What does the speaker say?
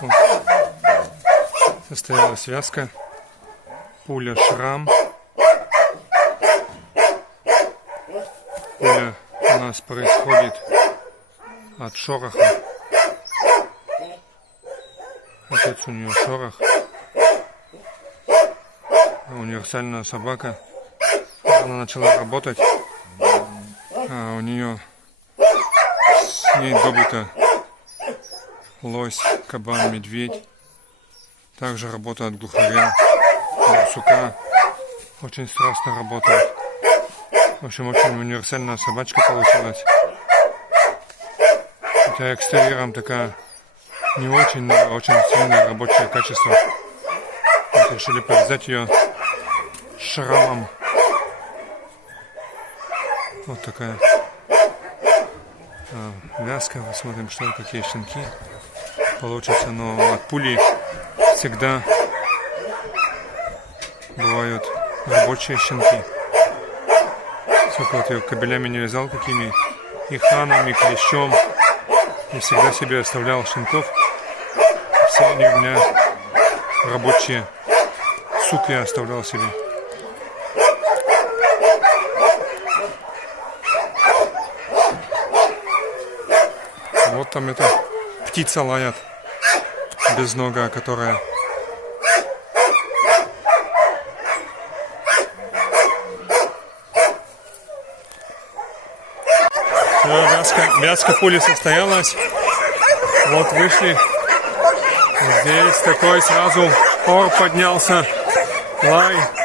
Вот. Состоялась связка. Пуля шрам. Пуля у нас происходит от шороха. Отец у нее шорох. Универсальная собака. Она начала работать. А у нее с ней добыто лось, кабан, медведь. Также работает глухаря, барсука. Очень страстно работает. В общем, очень универсальная собачка получилась. Хотя экстерьером такая не очень, но очень сильное рабочее качество. Вот решили повязать ее шрамом. Вот такая вязка. Посмотрим, что какие щенки получатся. Но от пули всегда бывают рабочие щенки. Сколько вот я кабелями не вязал, какими и ханом, и клещом. И всегда себе оставлял щенков. Все они у меня рабочие. Сук я оставлял себе. Вот там эта птица лает безногая, которая вязка пули состоялась. Вот вышли. Здесь такой сразу ор поднялся. Лай. Да.